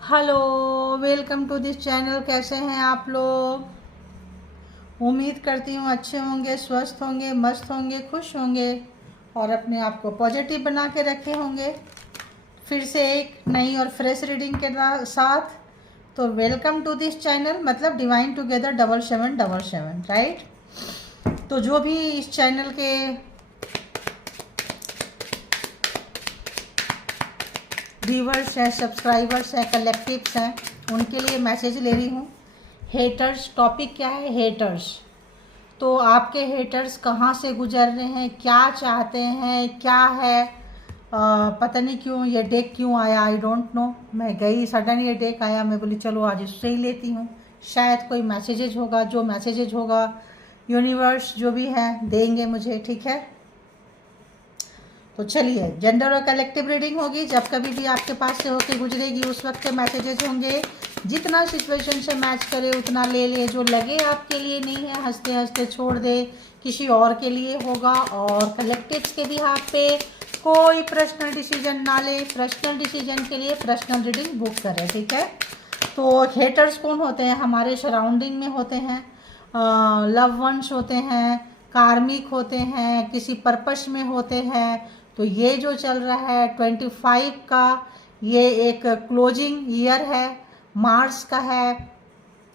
Hello, welcome to this channel. कैसे हैं आप लोग? उम्मीद करती हूँ अच्छे होंगे, स्वस्थ होंगे, मस्त होंगे, खुश होंगे और अपने आप को पॉजिटिव बना के रखे होंगे। फिर से एक नई और फ्रेश रीडिंग के साथ। तो वेलकम टू दिस चैनल, मतलब डिवाइन टुगेदर 7777, राइट। तो जो भी इस चैनल के व्यूवर्स हैं, सब्सक्राइबर्स हैं, कलेक्टिव्स हैं, उनके लिए मैसेज ले रही हूँ। हेटर्स, टॉपिक क्या है? हेटर्स। तो आपके हेटर्स कहाँ से गुजर रहे हैं, क्या चाहते हैं, क्या है? पता नहीं क्यों ये डेक क्यों आया, आई डोंट नो। मैं गई, सडन ये डेक आया, मैं बोली चलो आज इससे ही लेती हूँ। शायद कोई मैसेजेज होगा, जो मैसेजेज होगा यूनिवर्स जो भी है देंगे मुझे, ठीक है। तो चलिए, जेंडर और कलेक्टिव रीडिंग होगी। जब कभी भी आपके पास से होके गुजरेगी उस वक्त के मैसेजेस होंगे। जितना सिचुएशन से मैच करे उतना ले ले, जो लगे आपके लिए नहीं है हंसते हंसते छोड़ दे, किसी और के लिए होगा। और कलेक्टिव्स के भी हाथ पे कोई पर्सनल डिसीजन ना ले, पर्सनल डिसीजन के लिए पर्सनल रीडिंग बुक करें, ठीक है। तो हेटर्स कौन होते हैं? हमारे सराउंडिंग में होते हैं, लव वंस होते हैं, कार्मिक होते हैं, किसी पर्पस में होते हैं। तो ये जो चल रहा है 25 का, ये एक क्लोजिंग ईयर है, मार्स का है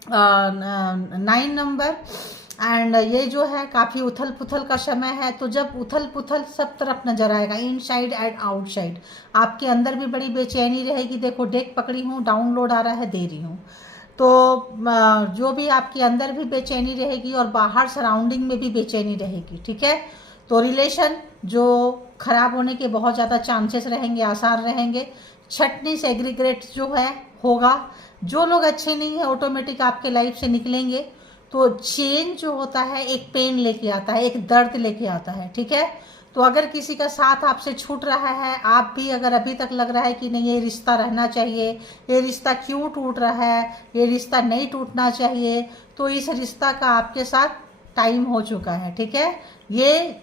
9 नंबर। एंड ये जो है काफ़ी उथल पुथल का समय है। तो जब उथल पुथल सब तरफ नजर आएगा, इनसाइड एंड आउटसाइड, आपके अंदर भी बड़ी बेचैनी रहेगी। देखो डेक पकड़ी हूँ, डाउनलोड आ रहा है, दे रही हूँ। तो जो भी आपके अंदर भी बेचैनी रहेगी और बाहर सराउंडिंग में भी बेचैनी रहेगी, ठीक है। तो रिलेशन जो खराब होने के बहुत ज़्यादा चांसेस रहेंगे, आसार रहेंगे। छटनी सेग्रीगेट जो है होगा। जो लोग अच्छे नहीं है ऑटोमेटिक आपके लाइफ से निकलेंगे। तो चेंज जो होता है एक पेन लेके आता है, एक दर्द लेके आता है, ठीक है। तो अगर किसी का साथ आपसे छूट रहा है, आप भी अगर अभी तक लग रहा है कि नहीं ये रिश्ता रहना चाहिए, ये रिश्ता क्यों टूट रहा है, ये रिश्ता नहीं टूटना चाहिए, तो इस रिश्ता का आपके साथ टाइम हो चुका है, ठीक है। ये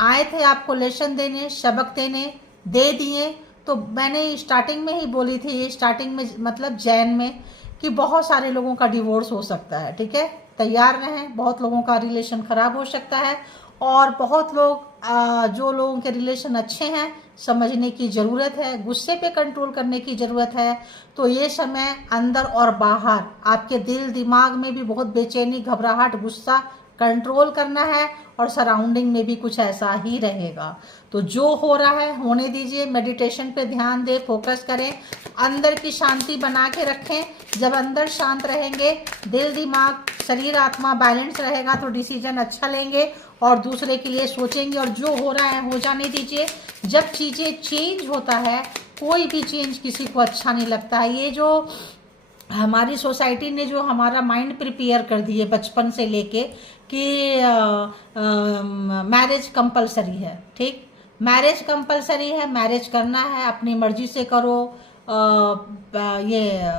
आए थे आपको लेसन देने, सबक देने, दे दिए। तो मैंने स्टार्टिंग में ही बोली थी, ये स्टार्टिंग में मतलब जैन में, कि बहुत सारे लोगों का डिवोर्स हो सकता है, ठीक है। तैयार रहें, बहुत लोगों का रिलेशन खराब हो सकता है। और बहुत लोग जो लोगों के रिलेशन अच्छे हैं, समझने की ज़रूरत है, गुस्से पे कंट्रोल करने की ज़रूरत है। तो ये समय अंदर और बाहर आपके दिल दिमाग में भी बहुत बेचैनी, घबराहट, गुस्सा कंट्रोल करना है। और सराउंडिंग में भी कुछ ऐसा ही रहेगा। तो जो हो रहा है होने दीजिए, मेडिटेशन पे ध्यान दें, फोकस करें, अंदर की शांति बना के रखें। जब अंदर शांत रहेंगे, दिल दिमाग शरीर आत्मा बैलेंस रहेगा, तो डिसीजन अच्छा लेंगे और दूसरे के लिए सोचेंगे। और जो हो रहा है हो जाने दीजिए। जब चीज़ें चेंज होता है, कोई भी चेंज किसी को अच्छा नहीं लगता है। ये जो हमारी सोसाइटी ने जो हमारा माइंड प्रिपेयर कर दिए बचपन से लेके कि मैरिज कंपलसरी है, ठीक। मैरिज कंपलसरी है, मैरिज करना है, अपनी मर्जी से करो। ये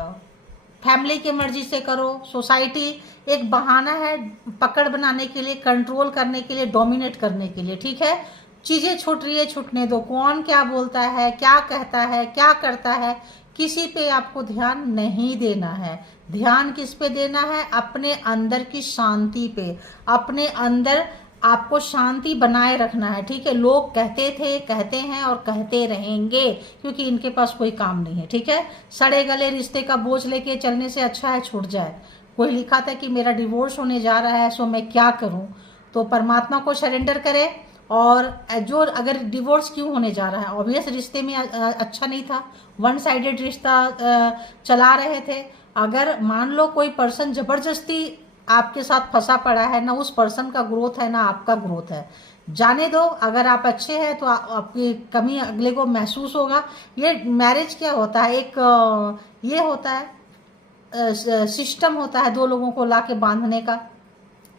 फैमिली की मर्जी से करो। सोसाइटी एक बहाना है पकड़ बनाने के लिए, कंट्रोल करने के लिए, डोमिनेट करने के लिए, ठीक है। चीज़ें छूट रही है, छूटने दो। कौन क्या बोलता है, क्या कहता है, क्या करता है, किसी पे आपको ध्यान नहीं देना है। ध्यान किस पे देना है? अपने अंदर की शांति पे। अपने अंदर आपको शांति बनाए रखना है, ठीक है। लोग कहते थे, कहते हैं और कहते रहेंगे, क्योंकि इनके पास कोई काम नहीं है, ठीक है। सड़े गले रिश्ते का बोझ लेके चलने से अच्छा है छूट जाए। कोई लिखा था कि मेरा डिवोर्स होने जा रहा है, सो मैं क्या करूं? तो परमात्मा को सरेंडर करें। और जो अगर डिवोर्स क्यों होने जा रहा है, ऑब्वियस रिश्ते में अच्छा नहीं था, वन साइडेड रिश्ता चला रहे थे। अगर मान लो कोई पर्सन जबरदस्ती आपके साथ फंसा पड़ा है, ना उस पर्सन का ग्रोथ है ना आपका ग्रोथ है, जाने दो। अगर आप अच्छे हैं तो आपकी कमी अगले को महसूस होगा। ये मैरिज क्या होता है? एक ये होता है, सिस्टम होता है दो लोगों को लाके बांधने का,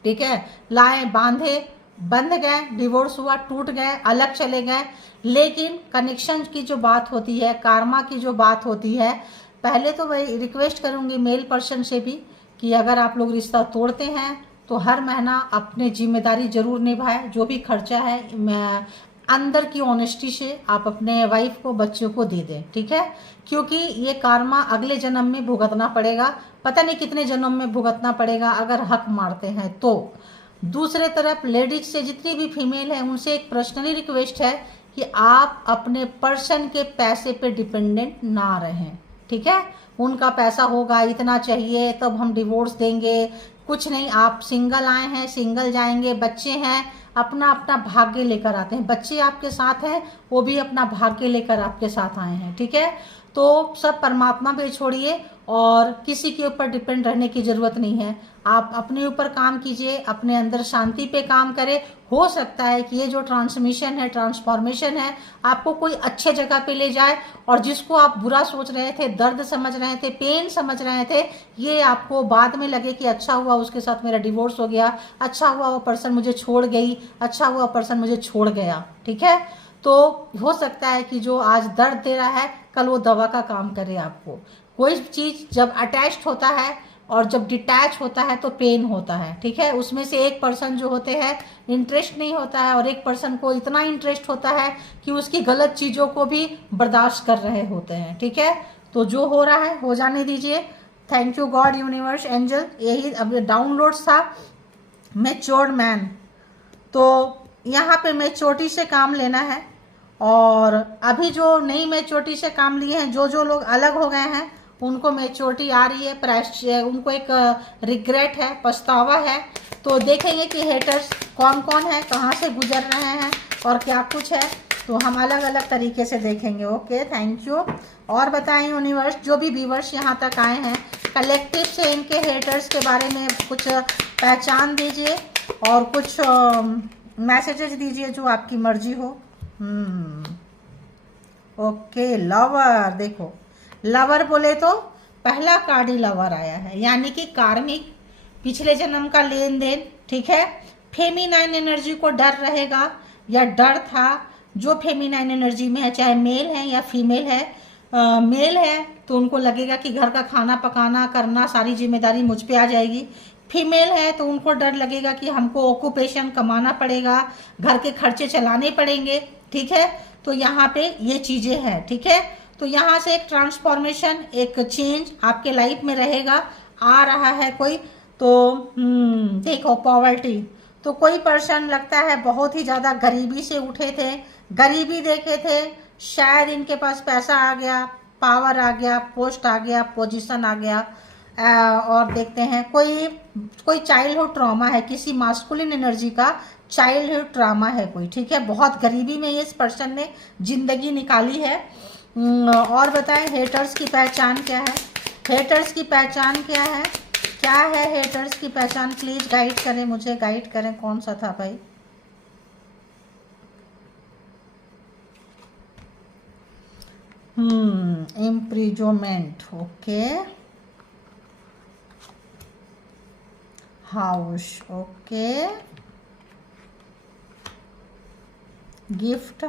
ठीक है। लाए, बांधे, बंध गए, डिवोर्स हुआ, टूट गए, अलग चले गए। लेकिन कनेक्शन की जो बात होती है, कार्मा की जो बात होती है, पहले तो मैं रिक्वेस्ट करूंगी मेल पर्सन से भी कि अगर आप लोग रिश्ता तोड़ते हैं तो हर महीना अपने जिम्मेदारी जरूर निभाएं। जो भी खर्चा है अंदर की ऑनेस्टी से आप अपने वाइफ को, बच्चों को दे दें, ठीक है, क्योंकि ये कार्मा अगले जन्म में भुगतना पड़ेगा, पता नहीं कितने जन्म में भुगतना पड़ेगा अगर हक मारते हैं तो। दूसरे तरफ लेडीज से जितनी भी फीमेल है उनसे एक पर्सनली रिक्वेस्ट है कि आप अपने पर्सन के पैसे पे डिपेंडेंट ना रहें, ठीक है। उनका पैसा होगा, इतना चाहिए तब हम डिवोर्स देंगे, कुछ नहीं। आप सिंगल आए हैं, सिंगल जाएंगे, बच्चे हैं, अपना अपना भाग्य लेकर आते हैं, बच्चे आपके साथ हैं, वो भी अपना भाग्य लेकर आपके साथ आए हैं, ठीक है। तो सब परमात्मा पे छोड़िए और किसी के ऊपर डिपेंड रहने की ज़रूरत नहीं है। आप अपने ऊपर काम कीजिए, अपने अंदर शांति पे काम करें। हो सकता है कि ये जो ट्रांसमिशन है, ट्रांसफॉर्मेशन है, आपको कोई अच्छे जगह पे ले जाए, और जिसको आप बुरा सोच रहे थे, दर्द समझ रहे थे, पेन समझ रहे थे, ये आपको बाद में लगे कि अच्छा हुआ उसके साथ मेरा डिवोर्स हो गया, अच्छा हुआ वो पर्सन मुझे छोड़ गई, अच्छा हुआ पर्सन मुझे छोड़ गया, ठीक है। तो हो सकता है कि जो आज दर्द दे रहा है कल वो दवा का काम करे आपको। कोई चीज़ जब अटैच्ड होता है और जब डिटैच होता है तो पेन होता है, ठीक है। उसमें से एक पर्सन जो होते हैं इंटरेस्ट नहीं होता है, और एक पर्सन को इतना इंटरेस्ट होता है कि उसकी गलत चीज़ों को भी बर्दाश्त कर रहे होते हैं, ठीक है। तो जो हो रहा है हो जाने दीजिए। Thank you God, universe, angel. यही अब डाउनलोड्स था मैच्योर्ड मैन। तो यहाँ पे मैच्योरिटी से काम लेना है, और अभी जो नई मैच्योरिटी से काम लिए हैं, जो जो लोग अलग हो गए हैं उनको मैच्योरिटी आ रही है, उनको एक रिग्रेट है, पछतावा है। तो देखेंगे कि हेटर्स कौन कौन है, कहाँ से गुजर रहे हैं और क्या कुछ है, तो हम अलग अलग तरीके से देखेंगे। Okay, thank you. और बताएं यूनिवर्स, जो भी व्यूवर्स यहाँ तक आए हैं, कलेक्टिव से इनके हेटर्स के बारे में कुछ पहचान दीजिए और कुछ मैसेजेस दीजिए जो आपकी मर्जी हो। Okay, lover. देखो, लवर बोले तो पहला कार्ड ही लवर आया है, यानी कि कार्मिक, पिछले जन्म का लेन देन, ठीक है। फेमिनाइन एनर्जी को डर रहेगा या डर था, जो फेमिनाइन एनर्जी में है, चाहे मेल है या फीमेल है। मेल है तो उनको लगेगा कि घर का खाना पकाना करना सारी जिम्मेदारी मुझ पे आ जाएगी। फीमेल है तो उनको डर लगेगा कि हमको ऑक्यूपेशन कमाना पड़ेगा, घर के खर्चे चलाने पड़ेंगे, ठीक है। तो यहाँ पे ये चीज़ें हैं, ठीक है। तो यहाँ से एक ट्रांसफॉर्मेशन, एक चेंज आपके लाइफ में रहेगा, आ रहा है कोई। तो देखो, पॉवर्टी, तो कोई पर्सन लगता है बहुत ही ज़्यादा गरीबी से उठे थे, गरीबी देखे थे, शायद इनके पास पैसा आ गया, पावर आ गया, पोस्ट आ गया, पोजीशन आ गया। और देखते हैं कोई चाइल्डहुड ट्रॉमा है, किसी मास्कुलिन एनर्जी का चाइल्डहुड ट्रॉमा है कोई, ठीक है। बहुत गरीबी में इस पर्सन ने जिंदगी निकाली है। और बताएं हेटर्स की पहचान क्या है, हेटर्स की पहचान क्या है, क्या है हेटर्स की पहचान। प्लीज गाइड करें, मुझे गाइड करें, कौन सा था भाई। Imprisonment, okay, house, okay, gift,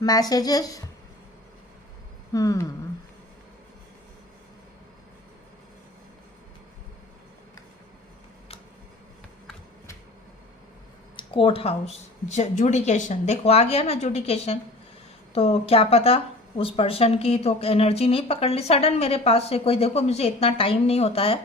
messages, court house, judication. देखो आ गया ना जुडिकेशन। तो क्या पता उस पर्सन की तो एनर्जी नहीं पकड़ ली सडन मेरे पास से कोई। देखो मुझे इतना टाइम नहीं होता है,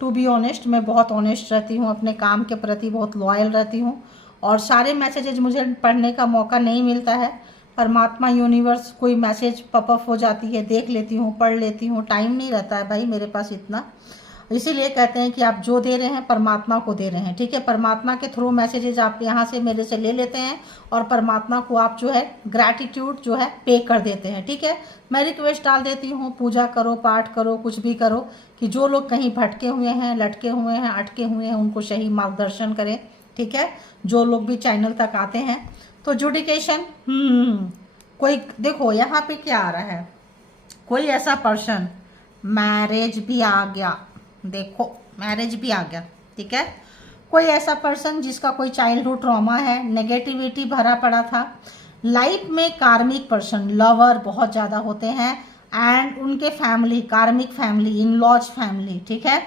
टू बी ऑनेस्ट। मैं बहुत ऑनेस्ट रहती हूँ, अपने काम के प्रति बहुत लॉयल रहती हूँ, और सारे मैसेजेज मुझे पढ़ने का मौका नहीं मिलता है। परमात्मा, यूनिवर्स, कोई मैसेज पॉपअप हो जाती है, देख लेती हूँ, पढ़ लेती हूँ, टाइम नहीं रहता है भाई मेरे पास इतना। इसीलिए कहते हैं कि आप जो दे रहे हैं परमात्मा को दे रहे हैं, ठीक है। परमात्मा के थ्रू मैसेजेज आप यहाँ से मेरे से ले लेते हैं, और परमात्मा को आप जो है ग्रैटिट्यूड जो है पे कर देते हैं, ठीक है। मैं रिक्वेस्ट डाल देती हूँ, पूजा करो, पाठ करो, कुछ भी करो, कि जो लोग कहीं भटके हुए हैं, लटके हुए हैं, अटके हुए हैं, उनको सही मार्गदर्शन करें, ठीक है। जो लोग भी चैनल तक आते हैं। तो जुडिकेशन, कोई देखो यहाँ पे क्या आ रहा है, कोई ऐसा पर्सन, मैरिज भी आ गया, देखो मैरिज भी आ गया, ठीक है। कोई ऐसा पर्सन जिसका कोई चाइल्डहुड ट्रॉमा है, नेगेटिविटी भरा पड़ा था लाइफ में। कार्मिक पर्सन, लवर बहुत ज़्यादा होते हैं, एंड उनके फैमिली, कार्मिक फैमिली, इन लॉज फैमिली, ठीक है।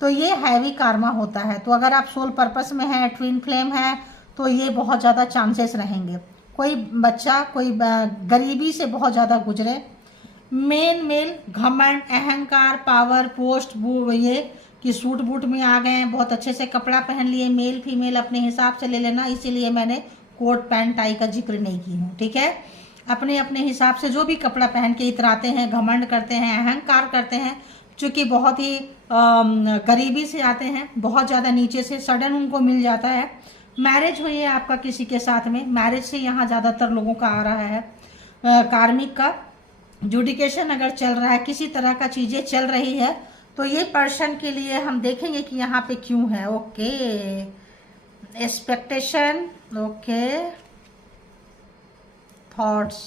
तो ये हैवी कार्मा होता है। तो अगर आप सोल पर्पस में हैं, ट्विन फ्लेम है, तो ये बहुत ज़्यादा चांसेस रहेंगे। कोई बच्चा कोई गरीबी से बहुत ज़्यादा गुजरे। मेल घमंड, अहंकार, पावर, पोस्ट, ये कि सूट बूट में आ गए हैं, बहुत अच्छे से कपड़ा पहन लिए। मेल फीमेल अपने हिसाब से ले लेना, इसीलिए मैंने कोट पैंट टाई का जिक्र नहीं की हूँ, ठीक है। अपने अपने हिसाब से जो भी कपड़ा पहन के इतराते हैं, घमंड करते हैं, अहंकार करते हैं, चूँकि बहुत ही गरीबी से आते हैं, बहुत ज़्यादा नीचे से सडन उनको मिल जाता है। मैरिज हुई है आपका किसी के साथ में, मैरिज से यहाँ ज़्यादातर लोगों का आ रहा है। कार्मिक का जुडिकेशन अगर चल रहा है, किसी तरह का चीज़ें चल रही है, तो ये पर्सन के लिए हम देखेंगे कि यहाँ पे क्यों है। Okay, expectation, okay, thoughts.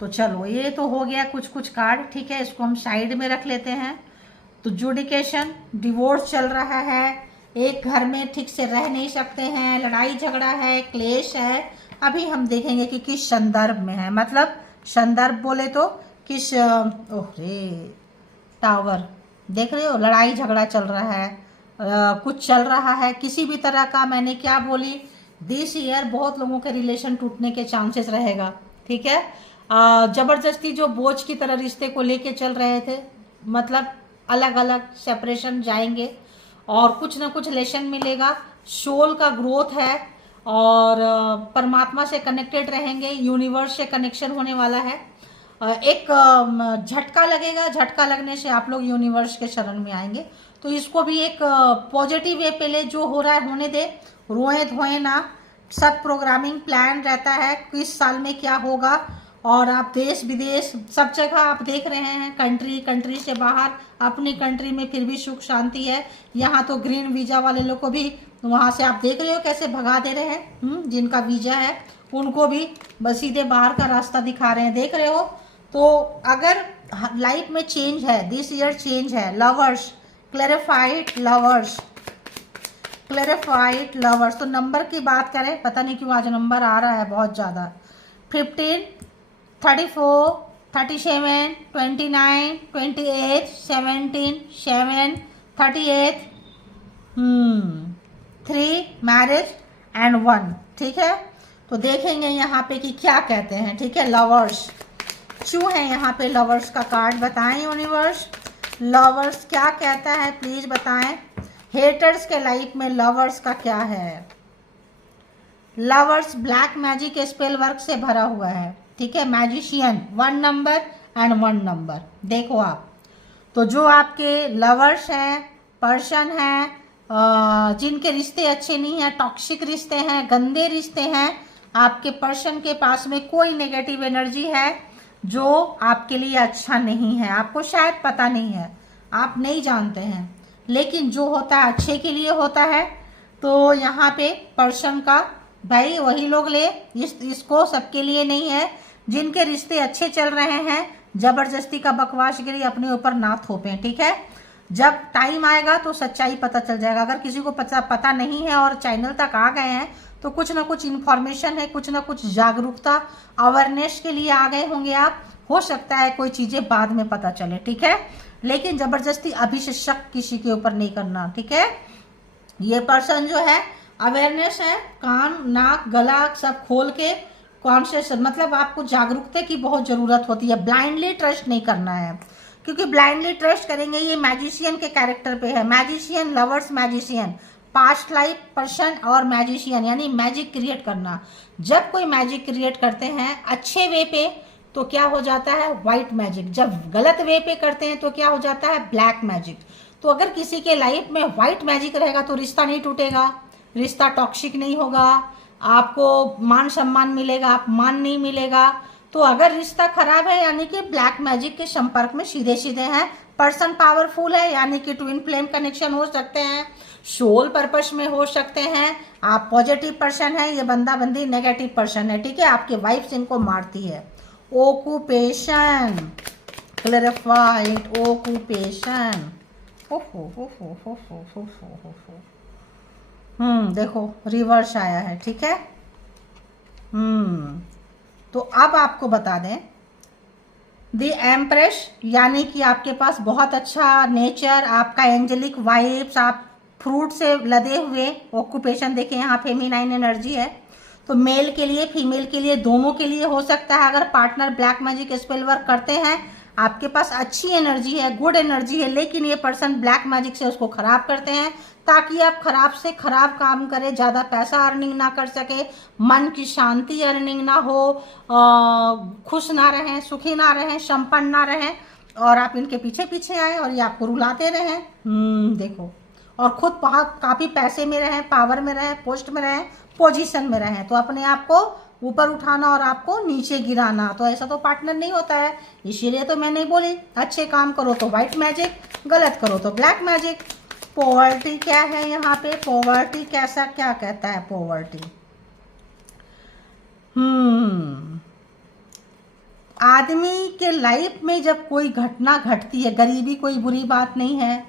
तो चलो ये तो हो गया कुछ कुछ कार्ड, ठीक है, इसको हम साइड में रख लेते हैं। तो जुडिकेशन, डिवोर्स चल रहा है, एक घर में ठीक से रह नहीं सकते हैं, लड़ाई झगड़ा है, क्लेश है। अभी हम देखेंगे कि किस संदर्भ में है, मतलब संदर्भ बोले तो किस, ओहे टावर, देख रहे हो, लड़ाई झगड़ा चल रहा है, कुछ चल रहा है किसी भी तरह का। मैंने क्या बोली, दिस ईयर बहुत लोगों के रिलेशन टूटने के चांसेस रहेगा, ठीक है। जबरदस्ती जो बोझ की तरह रिश्ते को लेके चल रहे थे, मतलब अलग अलग सेपरेशन जाएंगे और कुछ ना कुछ लेसन मिलेगा। सोल का ग्रोथ है और परमात्मा से कनेक्टेड रहेंगे, यूनिवर्स से कनेक्शन होने वाला है। एक झटका लगेगा, झटका लगने से आप लोग यूनिवर्स के शरण में आएंगे। तो इसको भी एक पॉजिटिव वे पे ले, जो हो रहा है होने दे, रोए धोए ना। सब प्रोग्रामिंग प्लान रहता है किस साल में क्या होगा, और आप देश विदेश सब जगह आप देख रहे हैं, कंट्री से बाहर, अपनी कंट्री में फिर भी सुख शांति है। यहाँ तो ग्रीन वीजा वाले लोग को भी वहाँ से आप देख रहे हो कैसे भगा दे रहे हैं, जिनका वीजा है उनको भी बस सीधे बाहर का रास्ता दिखा रहे हैं, देख रहे हो। तो अगर लाइफ में चेंज है, दिस ईयर चेंज है। Lovers, clarified lovers, clarified lovers. तो नंबर की बात करें, पता नहीं क्यों आज नंबर आ रहा है बहुत ज़्यादा। 15, 34, 37, 29, 28, 17, 7, 38, 3, मैरिज एंड 1, ठीक है। तो देखेंगे यहाँ पे कि क्या कहते हैं, ठीक है। लवर्स क्यों है यहाँ पे, लवर्स का कार्ड बताएं यूनिवर्स, लवर्स क्या कहता है प्लीज बताएं। हेटर्स के लाइफ में लवर्स का क्या है। Lovers black magic spell work से भरा हुआ है, ठीक है। मैजिशियन 1 नंबर एंड 1 नंबर, देखो आप। तो जो आपके लवर्स हैं, पर्सन हैं, जिनके रिश्ते अच्छे नहीं हैं, टॉक्सिक रिश्ते हैं, गंदे रिश्ते हैं, आपके पर्सन के पास में कोई नेगेटिव एनर्जी है जो आपके लिए अच्छा नहीं है। आपको शायद पता नहीं है, आप नहीं जानते हैं, लेकिन जो होता है अच्छे के लिए होता है। तो यहाँ पे पर्सन का भाई वही लोग ले, इसको सबके लिए नहीं है। जिनके रिश्ते अच्छे चल रहे हैं, जबरदस्ती का बकवासगिरी अपने ऊपर ना थोपें, ठीक है। जब टाइम आएगा तो सच्चाई पता चल जाएगा। अगर किसी को पता नहीं है और चैनल तक आ गए हैं, तो कुछ ना कुछ इन्फॉर्मेशन है, कुछ ना कुछ जागरूकता, अवेयरनेस के लिए आ गए होंगे आप। हो सकता है कोई चीज़ें बाद में पता चले, ठीक है। लेकिन जबरदस्ती अभी से शक किसी के ऊपर नहीं करना, ठीक है। ये पर्सन जो है अवेयरनेस है, कान नाक गला सब खोल के कॉन्शियस, मतलब आपको जागरूकता की बहुत ज़रूरत होती है। ब्लाइंडली ट्रस्ट नहीं करना है, क्योंकि ब्लाइंडली ट्रस्ट करेंगे, ये मैजिशियन के कैरेक्टर पे है। Magician, lovers magician, past life person और मैजिशियन, यानी मैजिक क्रिएट करना। जब कोई मैजिक क्रिएट करते हैं अच्छे वे पे तो क्या हो जाता है, वाइट मैजिक। जब गलत वे पे करते हैं तो क्या हो जाता है, ब्लैक मैजिक। तो अगर किसी के लाइफ में वाइट मैजिक रहेगा तो रिश्ता नहीं टूटेगा, रिश्ता टॉक्सिक नहीं होगा, आपको मान सम्मान मिलेगा, अपमान नहीं मिलेगा। तो अगर रिश्ता खराब है यानी कि ब्लैक मैजिक के संपर्क में सीधे सीधे हैं। पर्सन पावरफुल है यानी कि ट्विन फ्लेम कनेक्शन हो सकते हैं, सोल पर्पस में हो सकते हैं। आप पॉजिटिव पर्सन है, ये बंदा बंदी नेगेटिव पर्सन है, ठीक है। आपकी वाइफ इनको मारती है। ओक्यूपेशन, क्लैरिफाइड ओक्यूपेशन, देखो रिवर्स आया है, ठीक है। तो अब आपको बता दें, द एम्प्रेस यानी कि आपके पास बहुत अच्छा नेचर, आपका एंजेलिक वाइब्स, आप फ्रूट से लदे हुए। ऑक्यूपेशन देखिए यहाँ फेमिनाइन एनर्जी है, तो मेल के लिए फीमेल के लिए दोनों के लिए हो सकता है। अगर partner black magic spell work करते हैं, आपके पास अच्छी एनर्जी है, गुड एनर्जी है, लेकिन ये पर्सन ब्लैक मैजिक से उसको खराब करते हैं ताकि आप खराब से खराब काम करें, ज़्यादा पैसा अर्निंग ना कर सके, मन की शांति अर्निंग ना हो, खुश ना रहें, सुखी ना रहें, संपन्न ना रहें, और आप इनके पीछे पीछे आए और ये आपको रुलाते रहें। देखो, और खुद काफ़ी पैसे में रहें, पावर में रहें, पोस्ट में रहें, पोजीशन में रहें, तो अपने आप को ऊपर उठाना और आपको नीचे गिराना, तो ऐसा तो पार्टनर नहीं होता है। इसीलिए तो मैं नहीं बोली अच्छे काम करो तो वाइट मैजिक, गलत करो तो ब्लैक मैजिक। पॉवर्टी क्या है यहाँ पे? पॉवर्टी कैसा क्या कहता है पॉवर्टी? आदमी के लाइफ में जब कोई घटना घटती है, गरीबी कोई बुरी बात नहीं है,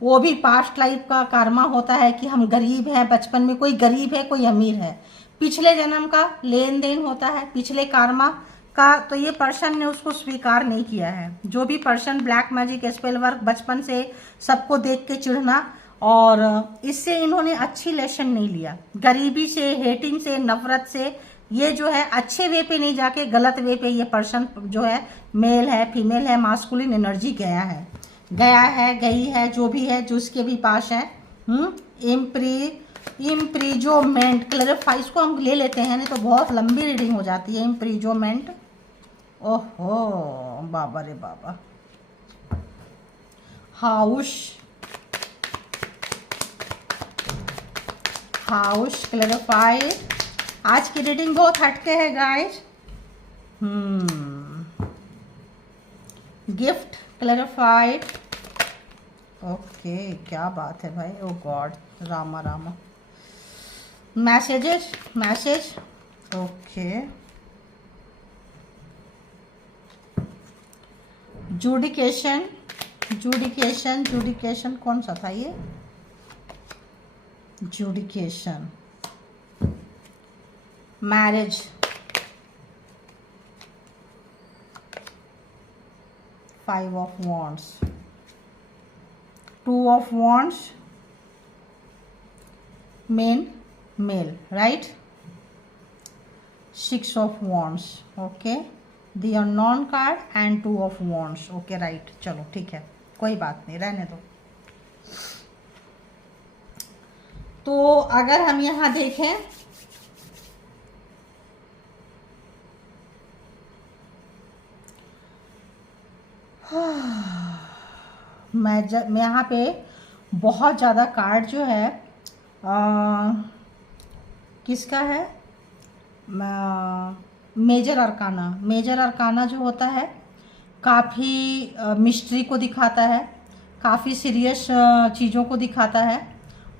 वो भी पास्ट लाइफ का कर्मा होता है कि हम गरीब हैं, बचपन में कोई गरीब है कोई अमीर है, पिछले जन्म का लेन देन होता है, पिछले कर्मा का, तो ये पर्सन ने उसको स्वीकार नहीं किया है। जो भी person black magic spell work बचपन से सबको देख के चिढ़ना, और इससे इन्होंने अच्छी लेसन नहीं लिया, गरीबी से, हेटिंग से, नफरत से, ये जो है अच्छे वे पे नहीं जाके गलत वे पे ये पर्सन जो है, मेल है फीमेल है, मास्कुलिन एनर्जी गया है, गई है, जो भी है, जो उसके भी पास है। इम्प्रीजोमेंट क्लैरिफाई, इसको हम ले लेते हैं, नहीं तो बहुत लंबी रीडिंग हो जाती है। इम्प्रीजोमेंट, ओहो बाबा रे बाबा। House clarify. आज की रीडिंग बहुत हटके है गाइस। Gift clarified. ओके, क्या बात है भाई, oh God, Rama Rama. Message, okay. Judication, कौन सा था ये? Judication. Marriage, 5 of wands, 2 of wands, male, right? 6 of wands, okay, the unknown card and 2 of wands, okay, right, चलो ठीक है, कोई बात नहीं, रहने दो। तो अगर हम यहाँ देखें, मैं यहाँ पे बहुत ज़्यादा कार्ड जो है किसका है? मेजर अरकाना जो होता है, काफ़ी मिस्ट्री को दिखाता है, काफ़ी सीरियस चीज़ों को दिखाता है,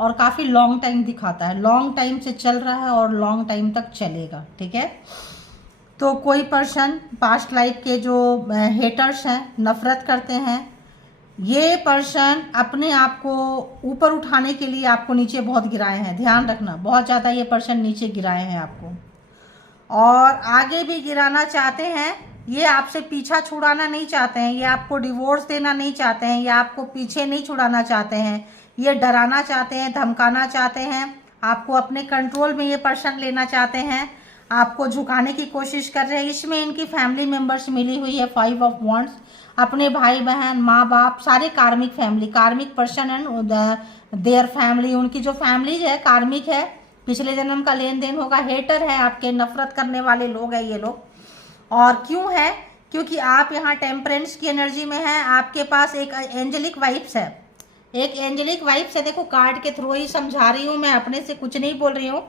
और काफ़ी लॉन्ग टाइम दिखाता है, लॉन्ग टाइम से चल रहा है और लॉन्ग टाइम तक चलेगा, ठीक है। तो कोई पर्सन पास्ट लाइफ के जो हेटर्स हैं, नफरत करते हैं, ये पर्सन अपने आप को ऊपर उठाने के लिए आपको नीचे बहुत गिराए हैं, ध्यान रखना, बहुत ज़्यादा ये पर्सन नीचे गिराए हैं आपको, और आगे भी गिराना चाहते हैं। ये आपसे पीछा छुड़ाना नहीं चाहते हैं, ये आपको डिवोर्स देना नहीं चाहते हैं, ये आपको पीछे नहीं छुड़ाना चाहते हैं, ये डराना चाहते हैं, धमकाना चाहते हैं, आपको अपने कंट्रोल में ये पर्सन लेना चाहते हैं, आपको झुकाने की कोशिश कर रहे हैं। इसमें इनकी फैमिली मेंबर्स मिली हुई है, 5 of wands, अपने भाई बहन, माँ बाप, सारे कार्मिक फैमिली, कार्मिक पर्सन एंड देयर फैमिली, उनकी जो फैमिली है कार्मिक है, पिछले जन्म का लेन देन होगा, हेटर है आपके, नफरत करने वाले लोग हैं ये लोग। और क्यों है? क्योंकि आप यहाँ टेम्परेंस की एनर्जी में हैं, आपके पास एक एंजेलिक वाइब्स है, एक एंजेलिक वाइब्स है। देखो कार्ड के थ्रू ही समझा रही हूँ मैं, अपने से कुछ नहीं बोल रही हूँ।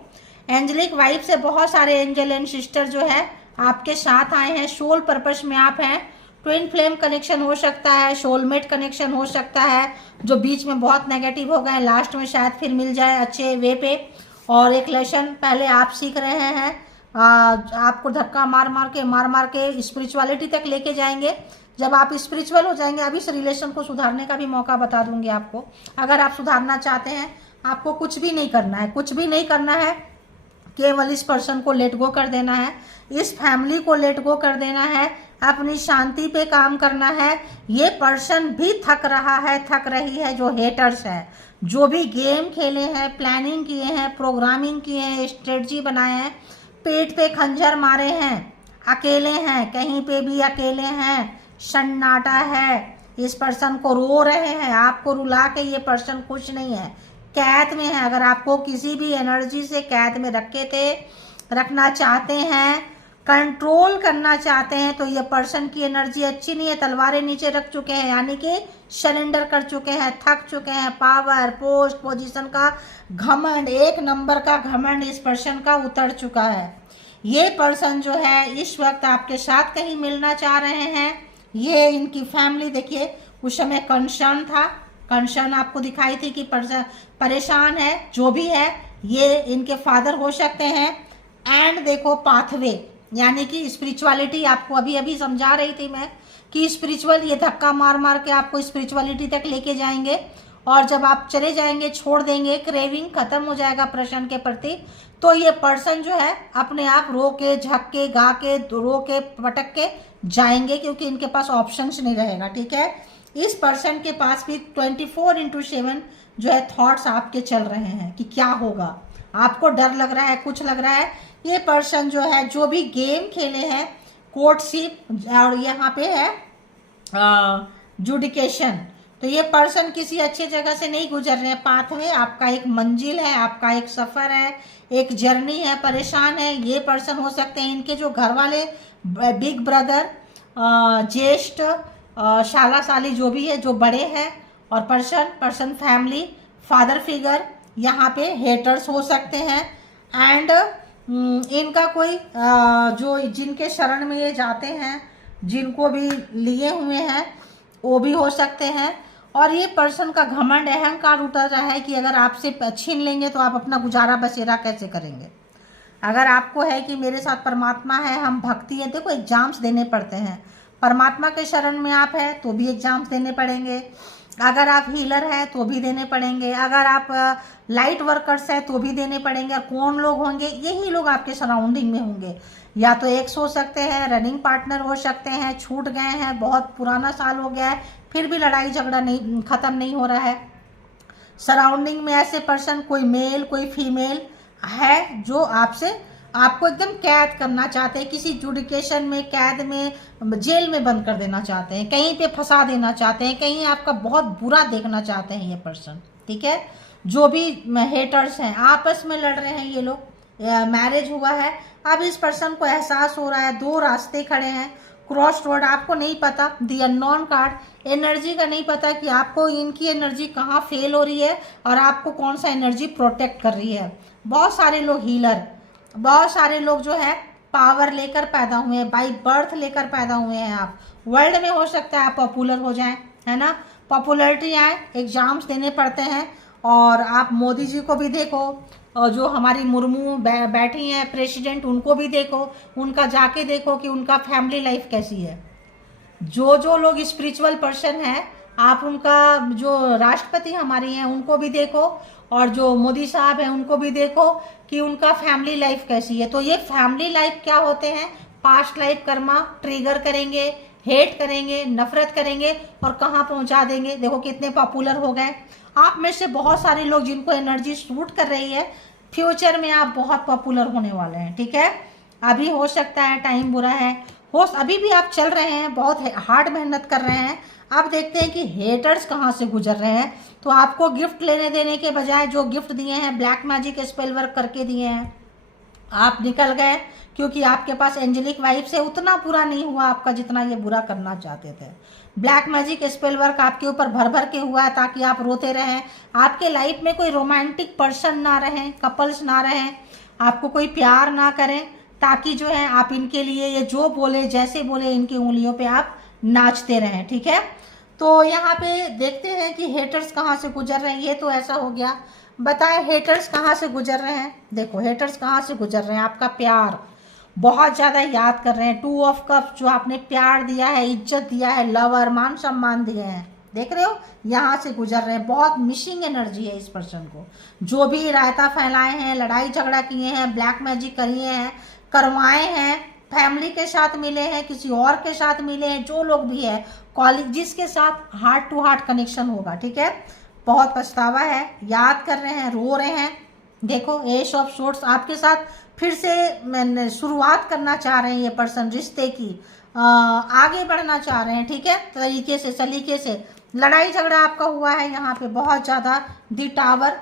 एंजेलिक वाइब्स से बहुत सारे एंजल एंड सिस्टर जो है आपके साथ आए हैं, सोल पर्पस में आप हैं। ट्विन फ्लेम कनेक्शन हो सकता है, सोलमेट कनेक्शन हो सकता है, जो बीच में बहुत नेगेटिव हो गए, लास्ट में शायद फिर मिल जाए अच्छे वे पे। और एक लेसन पहले आप सीख रहे हैं, आपको धक्का मार मार के स्पिरिचुअलिटी तक लेके जाएंगे। जब आप स्पिरिचुअल हो जाएंगे, अभी इस रिलेशन को सुधारने का भी मौका बता दूंगी आपको। अगर आप सुधारना चाहते हैं, आपको कुछ भी नहीं करना है, कुछ भी नहीं करना है, केवल इस पर्सन को लेट गो कर देना है, इस फैमिली को लेट गो कर देना है, अपनी शांति पे काम करना है। ये पर्सन भी थक रहा है, थक रही है, जो हेटर्स है, जो भी गेम खेले हैं, प्लानिंग किए हैं, प्रोग्रामिंग किए हैं, स्ट्रेटजी बनाए हैं, पेट पे खंजर मारे हैं, अकेले हैं, कहीं पे भी अकेले हैं, सन्नाटा है, इस पर्सन को रो रहे हैं, आपको रुला के ये पर्सन खुश नहीं है, कैद में है। अगर आपको किसी भी एनर्जी से कैद में रखे थे, रखना चाहते हैं, कंट्रोल करना चाहते हैं, तो ये पर्सन की एनर्जी अच्छी नहीं है, तलवारें नीचे रख चुके हैं, यानी कि सरेंडर कर चुके हैं, थक चुके हैं, पावर, पोस्ट, पोजीशन का घमंड, 1 नंबर का घमंड इस पर्सन का उतर चुका है। ये पर्सन जो है इस वक्त आपके साथ कहीं मिलना चाह रहे हैं। ये इनकी फैमिली देखिए, उस समय कंसर्न था, कंसर्न आपको दिखाई थी कि परेशान है, जो भी है, ये इनके फादर हो सकते हैं। एंड देखो पाथवे, यानी कि स्पिरिचुअलिटी, आपको अभी अभी समझा रही थी मैं कि स्पिरिचुअल, ये धक्का मार मार के आपको स्पिरिचुअलिटी तक लेके जाएंगे, और जब आप चले जाएंगे, छोड़ देंगे, क्रेविंग खत्म हो जाएगा प्रश्न के प्रति, तो ये पर्सन जो है अपने आप रो के, झक के, गा के, रो के, पटक के जाएंगे, क्योंकि इनके पास ऑप्शंस नहीं रहेगा। ठीक है, इस पर्सन के पास भी 24/7 जो है थॉट्स आपके चल रहे हैं कि क्या होगा, आपको डर लग रहा है, कुछ लग रहा है। ये पर्सन जो है, जो भी गेम खेले हैं, कोर्टशिप, और यहाँ पे है जुडिकेशन, तो ये पर्सन किसी अच्छी जगह से नहीं गुजर रहे हैं। पाथवे आपका एक मंजिल है, आपका एक सफ़र है, एक जर्नी है, परेशान है। ये पर्सन हो सकते हैं इनके जो घर वाले, बिग ब्रदर, ज्येष्ठ, शाला साली, जो भी है, जो बड़े हैं, और पर्सन फैमिली, फादर फिगर, यहाँ पे हेटर्स हो सकते हैं। एंड इनका कोई जो जिनके शरण में ये जाते हैं, जिनको भी लिए हुए हैं, वो भी हो सकते हैं। और ये पर्सन का घमंड, अहंकार उतर रहा है कि अगर आपसे छीन लेंगे तो आप अपना गुजारा बसेरा कैसे करेंगे। अगर आपको है कि मेरे साथ परमात्मा है, हम भक्ति है, देखो एग्जाम्स देने पड़ते हैं, परमात्मा के शरण में आप है तो भी एग्जाम्स देने पड़ेंगे, अगर आप हीलर हैं तो भी देने पड़ेंगे, अगर आप लाइट वर्कर्स हैं तो भी देने पड़ेंगे। और कौन लोग होंगे? यही लोग आपके सराउंडिंग में होंगे, या तो एक्स हो सकते हैं, रनिंग पार्टनर हो सकते हैं, छूट गए हैं, बहुत पुराना साल हो गया है, फिर भी लड़ाई झगड़ा नहीं, ख़त्म नहीं हो रहा है। सराउंडिंग में ऐसे पर्सन, कोई मेल कोई फीमेल है, जो आपको एकदम कैद करना चाहते हैं, किसी जुडिकेशन में, कैद में, जेल में बंद कर देना चाहते हैं, कहीं पे फंसा देना चाहते हैं, कहीं आपका बहुत बुरा देखना चाहते हैं ये पर्सन। ठीक है, जो भी हेटर्स हैं, आपस में लड़ रहे हैं ये लोग, मैरिज हुआ है, अब इस पर्सन को एहसास हो रहा है 2 रास्ते खड़े हैं, क्रॉस रोड, आपको नहीं पता, दी अननोन कार्ड, एनर्जी का नहीं पता कि आपको इनकी एनर्जी कहाँ फेल हो रही है और आपको कौन सा एनर्जी प्रोटेक्ट कर रही है। बहुत सारे लोग हीलर, बहुत सारे लोग जो है पावर लेकर पैदा हुए हैं, बाई बर्थ लेकर पैदा हुए हैं। आप वर्ल्ड में हो सकता है आप पॉपुलर हो जाएं, है ना, पॉपुलरिटी आए, एग्जाम्स देने पड़ते हैं। और आप मोदी जी को भी देखो, और जो हमारी मुर्मू बैठी हैं प्रेसिडेंट, उनको भी देखो, उनका जाके देखो कि उनका फैमिली लाइफ कैसी है। जो लोग स्पिरिचुअल पर्सन हैं, आप उनका, जो राष्ट्रपति हमारी हैं उनको भी देखो, और जो मोदी साहब हैं उनको भी देखो कि उनका फैमिली लाइफ कैसी है। तो ये फैमिली लाइफ क्या होते हैं, पास्ट लाइफ कर्मा ट्रिगर करेंगे, हेट करेंगे, नफरत करेंगे, और कहाँ पहुंचा देंगे। देखो कितने पॉपुलर हो गए। आप में से बहुत सारे लोग जिनको एनर्जी सूट कर रही है, फ्यूचर में आप बहुत पॉपुलर होने वाले हैं। ठीक है, अभी हो सकता है टाइम बुरा है, अभी भी आप चल रहे हैं, बहुत हार्ड मेहनत कर रहे हैं। अब देखते हैं कि हेटर्स कहाँ से गुजर रहे हैं। तो आपको गिफ्ट लेने देने के बजाय जो गिफ्ट दिए हैं, ब्लैक मैजिक स्पेल वर्क करके दिए हैं, आप निकल गए, क्योंकि आपके पास एंजेलिक वाइब से उतना बुरा नहीं हुआ आपका जितना ये बुरा करना चाहते थे। ब्लैक मैजिक स्पेल वर्क आपके ऊपर भर भर के हुआ है ताकि आप रोते रहें, आपके लाइफ में कोई रोमांटिक पर्सन ना रहें, कपल्स ना रहें, आपको कोई प्यार ना करें, ताकि जो है आप इनके लिए ये जो बोले, जैसे बोले, इनकी उंगलियों पे आप नाचते रहें। ठीक है, तो यहाँ पे देखते हैं कि हेटर्स कहाँ से गुजर रहे हैं। ये तो ऐसा हो गया, बताएं हेटर्स कहाँ से गुजर रहे हैं। देखो हेटर्स कहाँ से गुजर रहे हैं, आपका प्यार बहुत ज़्यादा याद कर रहे हैं। 2 ऑफ कप्स, जो आपने प्यार दिया है, इज्जत दिया है, लवर, मान सम्मान दिए हैं, देख रहे हो, यहाँ से गुजर रहे हैं। बहुत मिसिंग एनर्जी है इस पर्सन को। जो भी रायता फैलाए हैं, लड़ाई झगड़ा किए हैं, ब्लैक मैजिक किए हैं, करवाए हैं, फैमिली के साथ मिले हैं, किसी और के साथ मिले हैं, जो लोग भी है कॉलेज जिसके साथ हार्ट टू हार्ट कनेक्शन होगा, ठीक है। बहुत पछतावा है, याद कर रहे हैं, रो रहे हैं। देखो एश ऑफ सोर्ड्स आपके साथ फिर से शुरुआत करना चाह रहे हैं ये पर्सन रिश्ते की, आगे बढ़ना चाह रहे हैं, ठीक है, तरीके से सलीके से। लड़ाई झगड़ा आपका हुआ है यहाँ पे बहुत ज़्यादा, दी टावर,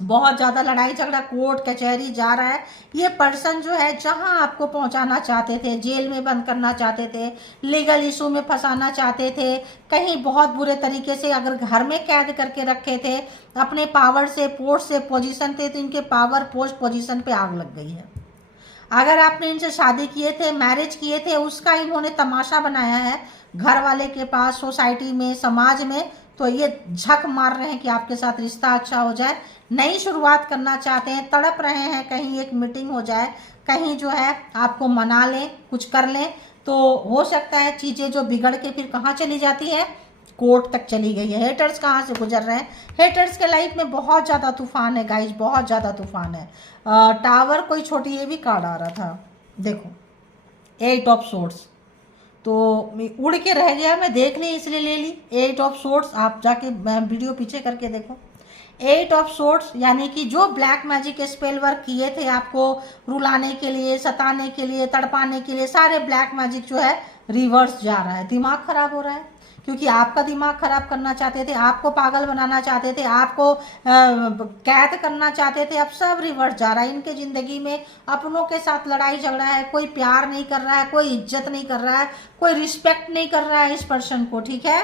बहुत ज़्यादा लड़ाई झगड़ा, कोर्ट कचहरी जा रहा है। ये पर्सन जो है जहां आपको पहुंचाना चाहते थे, जेल में बंद करना चाहते थे, लीगल इशू में फंसाना चाहते थे, कहीं बहुत बुरे तरीके से अगर घर में कैद करके रखे थे, अपने पावर से पोस्ट से पोजीशन थे, तो इनके पावर पोस्ट पोजीशन पे आग लग गई है। अगर आपने इनसे शादी किए थे, मैरिज किए थे, उसका इन्होंने तमाशा बनाया है घर वाले के पास, सोसाइटी में, समाज में, तो ये झक मार रहे हैं कि आपके साथ रिश्ता अच्छा हो जाए, नई शुरुआत करना चाहते हैं, तड़प रहे हैं कहीं एक मीटिंग हो जाए, कहीं जो है आपको मना लें, कुछ कर लें। तो हो सकता है चीज़ें जो बिगड़ के फिर कहाँ चली जाती है, कोर्ट तक चली गई है। हेटर्स कहाँ से गुजर रहे हैं, हेटर्स के लाइफ में बहुत ज़्यादा तूफान है गाइज, बहुत ज़्यादा तूफान है। टावर कोई छोटी ये भी कार्ड आ रहा था, देखो 8 ऑफ सोर्ड्स, तो उड़ के रह गया, मैं देख नहीं इसलिए ले ली। 8 ऑफ सोर्ड्स आप जाके वीडियो पीछे करके देखो। 8 ऑफ सोर्ड्स यानी कि जो ब्लैक मैजिक स्पेल वर्क किए थे आपको रुलाने के लिए, सताने के लिए, तड़पाने के लिए, सारे ब्लैक मैजिक जो है रिवर्स जा रहा है। दिमाग खराब हो रहा है क्योंकि आपका दिमाग खराब करना चाहते थे, आपको पागल बनाना चाहते थे, आपको कैद करना चाहते थे, अब सब रिवर्स जा रहा है। इनके जिंदगी में अपनों के साथ लड़ाई झगड़ा है, कोई प्यार नहीं कर रहा है, कोई इज्जत नहीं कर रहा है, कोई रिस्पेक्ट नहीं कर रहा है इस पर्सन को, ठीक है।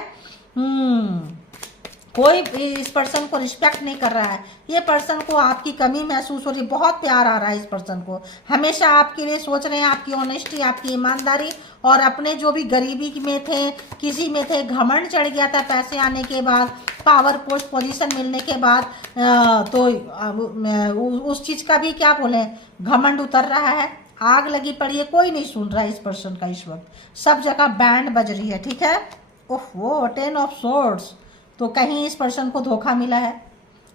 कोई इस पर्सन को रिस्पेक्ट नहीं कर रहा है, ये पर्सन को आपकी कमी महसूस हो रही है, बहुत प्यार आ रहा है इस पर्सन को, हमेशा आपके लिए सोच रहे हैं, आपकी ऑनेस्टी, आपकी ईमानदारी, और अपने जो भी गरीबी में थे, किसी में थे, घमंड चढ़ गया था पैसे आने के बाद, पावर पोस्ट पोजीशन मिलने के बाद, तो उस चीज़ का भी क्या बोले, घमंड उतर रहा है, आग लगी पड़ी है, कोई नहीं सुन रहा है इस पर्सन का इस वक्त, सब जगह बैंड बज रही है, ठीक है। ओहो 10 ऑफ सोर्ड्स, तो कहीं इस पर्सन को धोखा मिला है,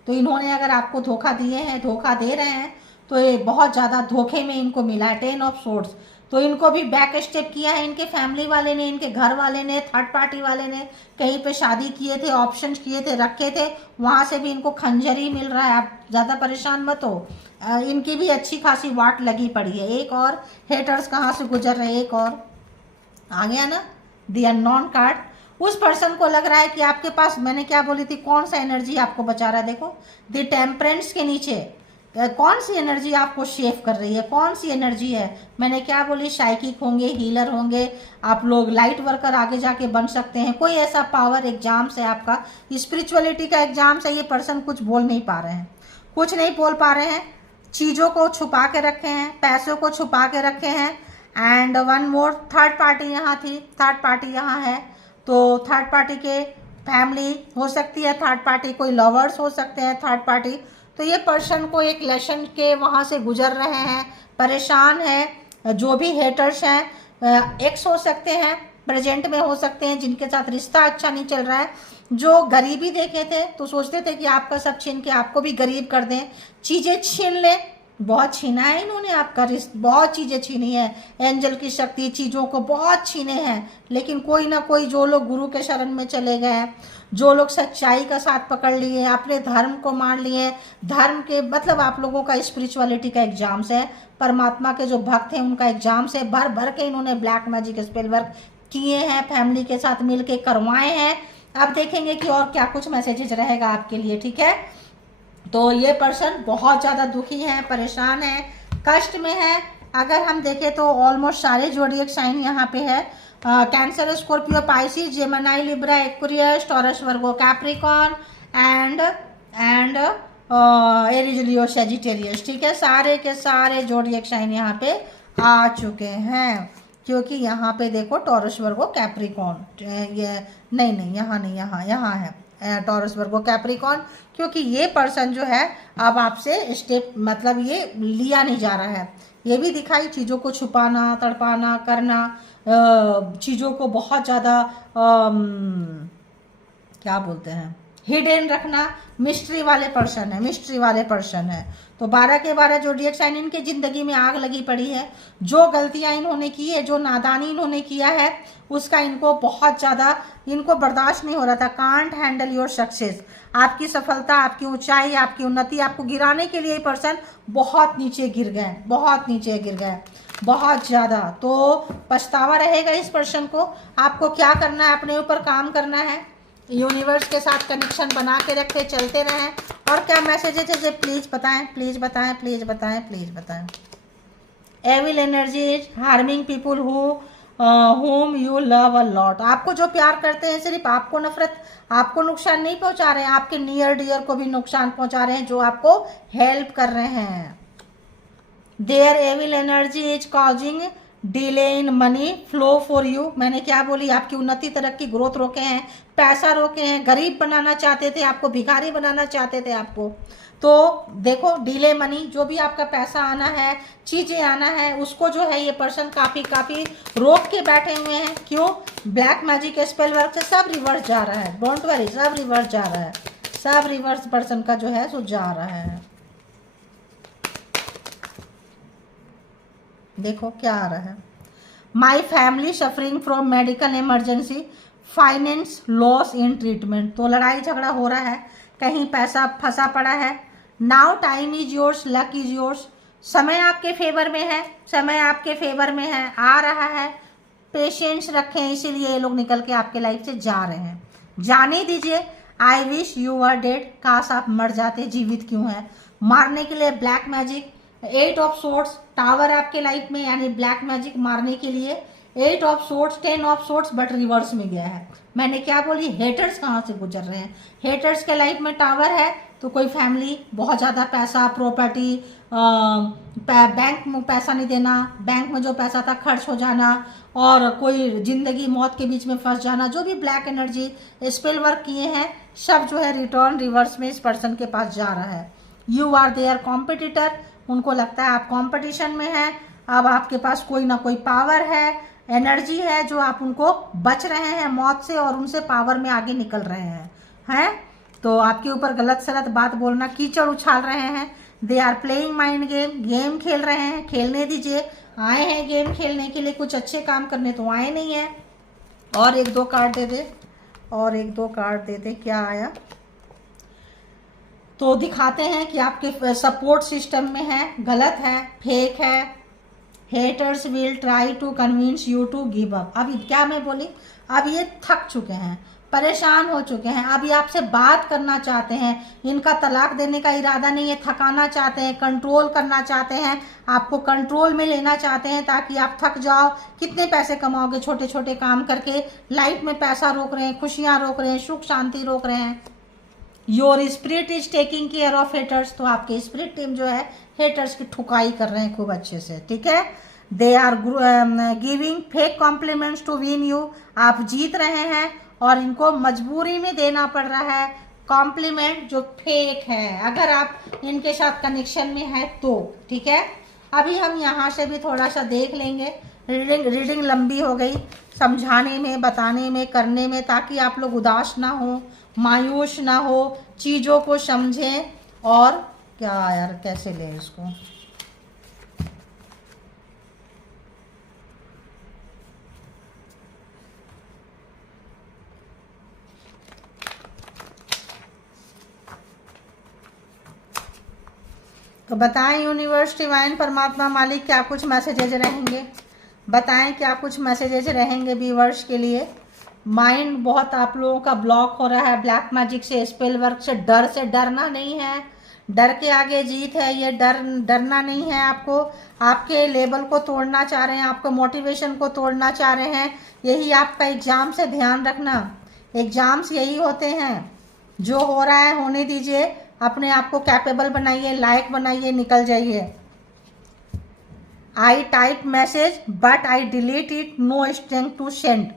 तो इन्होंने अगर आपको धोखा दिए हैं, धोखा दे रहे हैं, तो ये बहुत ज़्यादा धोखे में इनको मिला है 10 ऑफ सोर्ड्स। तो इनको भी बैक स्टेप किया है इनके फैमिली वाले ने, इनके घर वाले ने, थर्ड पार्टी वाले ने, कहीं पे शादी किए थे, ऑप्शंस किए थे, रखे थे, वहाँ से भी इनको खंजर ही मिल रहा है। आप ज़्यादा परेशान मत हो, इनकी भी अच्छी खासी वाट लगी पड़ी है। एक और हेटर्स कहाँ से गुजर रहे, एक और आ गया ना, द अननोन कार्ड। उस पर्सन को लग रहा है कि आपके पास, मैंने क्या बोली थी, कौन सा एनर्जी आपको बचा रहा है, देखो द टेम्परेंस के नीचे कौन सी एनर्जी आपको शेफ कर रही है, कौन सी एनर्जी है। मैंने क्या बोली, साइकिक होंगे, हीलर होंगे, आप लोग लाइट वर्कर आगे जाके बन सकते हैं, कोई ऐसा पावर एग्जाम्स है आपका, स्पिरिचुअलिटी का एग्जाम्स है। ये पर्सन कुछ बोल नहीं पा रहे हैं, कुछ नहीं बोल पा रहे हैं, चीज़ों को छुपा के रखे हैं, पैसों को छुपा के रखे हैं। And one more, third party यहाँ थी, थर्ड पार्टी यहाँ है, तो थर्ड पार्टी के फैमिली हो सकती है, थर्ड पार्टी कोई लवर्स हो सकते हैं थर्ड पार्टी। तो ये पर्सन को एक लेसन के वहाँ से गुजर रहे हैं, परेशान है। जो भी हेटर्स हैं, एक्स हो सकते हैं, प्रेजेंट में हो सकते हैं, जिनके साथ रिश्ता अच्छा नहीं चल रहा है, जो गरीबी देखे थे तो सोचते थे कि आपका सब छीन के आपको भी गरीब कर दें, चीज़ें छीन लें, बहुत छीना है इन्होंने आपका रिश्ता, बहुत चीज़ें छीनी है, एंजल की शक्ति, चीज़ों को बहुत छीने हैं। लेकिन कोई ना कोई, जो लोग गुरु के शरण में चले गए हैं, जो लोग सच्चाई का साथ पकड़ लिए, अपने धर्म को मान लिए, धर्म के मतलब आप लोगों का स्पिरिचुअलिटी का एग्जाम्स है, परमात्मा के जो भक्त हैं उनका एग्जाम्स है, भर भर के इन्होंने ब्लैक मैजिक स्पेल वर्क किए हैं, फैमिली के साथ मिल के करवाए हैं। अब देखेंगे कि और क्या कुछ मैसेजेज रहेगा आपके लिए, ठीक है। तो ये पर्सन बहुत ज़्यादा दुखी है, परेशान है, कष्ट में है। अगर हम देखें तो ऑलमोस्ट सारे जोडिएक साइन यहाँ पे है, cancer, Scorpio, Pisces, Gemini, Libra, Aquarius, taurus, Virgo, Capricorn and Aries, Leo, Sagittarius, ठीक है। सारे के सारे जोडिएक साइन यहाँ पे आ चुके हैं, क्योंकि यहाँ पे देखो टॉरस, वर्गो, कैप्रिकॉर्न, ये नहीं यहाँ नहीं, यहाँ है टॉरस, वर्गो, कैप्रिकॉर्न, क्योंकि ये पर्सन जो है अब आपसे स्टेप मतलब ये लिया नहीं जा रहा है। ये भी दिखाई, चीज़ों को छुपाना, तड़पाना, करना, चीज़ों को बहुत ज़्यादा क्या बोलते हैं, हिडन रखना, मिस्ट्री वाले पर्सन है, मिस्ट्री वाले पर्सन है। तो 12 के 12 जोडिएक साइन, इनके जिंदगी में आग लगी पड़ी है। जो गलतियां इन्होंने की है, जो नादानी इन्होंने किया है, उसका इनको बहुत ज़्यादा इनको बर्दाश्त नहीं हो रहा था। कांट हैंडल योर सक्सेस, आपकी सफलता, आपकी ऊंचाई, आपकी उन्नति, आपको गिराने के लिए पर्सन बहुत नीचे गिर गए, बहुत नीचे गिर गए, बहुत ज़्यादा। तो पछतावा रहेगा इस पर्सन को। आपको क्या करना है, अपने ऊपर काम करना है, यूनिवर्स के साथ कनेक्शन बना के रखते चलते रहें। और क्या मैसेजेस है, प्लीज़ बताएं, प्लीज़ बताएं, प्लीज़ बताएं, प्लीज़ बताएं। Evil energy is harming people whom you love a lot। आपको जो प्यार करते हैं सिर्फ आपको नफरत, आपको नुकसान नहीं पहुंचा रहे हैं, आपके नियर डियर को भी नुकसान पहुंचा रहे हैं जो आपको हेल्प कर रहे हैं। Their evil energy is causing delay in money flow for you. मैंने क्या बोली, आपकी उन्नति तरक्की ग्रोथ रोके हैं, पैसा रोके हैं, गरीब बनाना चाहते थे आपको, भिखारी बनाना चाहते थे आपको। तो देखो डिले मनी, जो भी आपका पैसा आना है, चीज़ें आना है, उसको जो है ये पर्सन काफ़ी रोक के बैठे हुए हैं। क्यों? ब्लैक मैजिक स्पेल वर्क से सब रिवर्स जा रहा है, डोंट वरी, सब रिवर्स जा रहा है, सब रिवर्स पर्सन का जो है सो जा रहा है। देखो क्या आ रहा है, my family suffering from medical emergency, finance loss in treatment. तो लड़ाई झगड़ा हो रहा है, कहीं पैसा फंसा पड़ा है। Now time is yours, luck is yours. समय आपके फेवर में है, समय आपके फेवर में है, आ रहा है। पेशेंस रखें, इसीलिए ये लोग निकल के आपके लाइफ से जा रहे हैं। जाने दीजिए। I wish you are dead, काश आप मर जाते, जीवित क्यों है। मारने के लिए black magic, 8 of swords, tower आपके लाइफ में, यानी ब्लैक मैजिक मारने के लिए 8 of swords, 10 of swords, but reverse में गया है। मैंने क्या बोली, हेटर्स कहाँ से गुजर रहे हैं। हेटर्स के लाइफ में टावर है तो कोई फैमिली, बहुत ज़्यादा पैसा, प्रॉपर्टी, बैंक में पैसा नहीं देना, बैंक में जो पैसा था खर्च हो जाना, और कोई जिंदगी मौत के बीच में फंस जाना, जो भी ब्लैक एनर्जी स्पेल वर्क किए हैं सब जो है रिटर्न रिवर्स में इस पर्सन के पास जा रहा है। यू आर देयर कॉम्पिटिटर, उनको लगता है आप कंपटीशन में हैं। अब आपके पास कोई ना कोई पावर है, एनर्जी है, जो आप उनको बच रहे हैं मौत से और उनसे पावर में आगे निकल रहे हैं। तो आपके ऊपर गलत सलत बात बोलना, कीचड़ उछाल रहे हैं। They are playing mind game, game खेल रहे हैं, खेलने दीजिए। आए हैं गेम खेलने के लिए, कुछ अच्छे काम करने तो आए नहीं है। और 1-2 कार्ड दे दे, और 1-2 कार्ड दे दे, क्या आया। तो दिखाते हैं कि आपके सपोर्ट सिस्टम में है, गलत है, फेक है। Haters will try to convince you to give up. अभी क्या मैं बोली, अब ये थक चुके हैं, परेशान हो चुके हैं, अभी आपसे बात करना चाहते हैं। इनका तलाक देने का इरादा नहीं है, थकाना चाहते हैं, कंट्रोल करना चाहते हैं, आपको कंट्रोल में लेना चाहते हैं ताकि आप थक जाओ। कितने पैसे कमाओगे छोटे छोटे काम करके, लाइफ में पैसा रोक रहे हैं, खुशियाँ रोक रहे हैं, सुख शांति रोक रहे हैं। Your spirit is taking care of haters, तो आपके स्पिरिट टीम जो है हेटर्स की ठुकाई कर रहे हैं खूब अच्छे से, ठीक है। They are giving fake compliments to win you, आप जीत रहे हैं और इनको मजबूरी में देना पड़ रहा है कॉम्प्लीमेंट जो फेक है, अगर आप इनके साथ कनेक्शन में है तो, ठीक है। अभी हम यहाँ से भी थोड़ा सा देख लेंगे। रीडिंग लंबी हो गई, समझाने में, बताने में, करने में, ताकि आप लोग उदास ना हो, मायूस ना हो, चीज़ों को समझें। और क्या यार, कैसे लें इसको, तो बताएं यूनिवर्स, डिवाइन, परमात्मा, मालिक, क्या कुछ मैसेजेज रहेंगे। बताएं क्या कुछ मैसेजेज रहेंगे व्यूअर्स के लिए। माइंड बहुत आप लोगों का ब्लॉक हो रहा है ब्लैक मैजिक से, स्पेल वर्क से। डर से डरना नहीं है, डर के आगे जीत है। ये डरना नहीं है आपको। आपके लेवल को तोड़ना चाह रहे हैं, आपको मोटिवेशन को तोड़ना चाह रहे हैं। यही आपका एग्जाम से ध्यान रखना, एग्जाम्स यही होते हैं। जो हो रहा है होने दीजिए, अपने आप को कैपेबल बनाइए, लायक बनाइए, निकल जाइए। I type message but I delete it, no strength to send.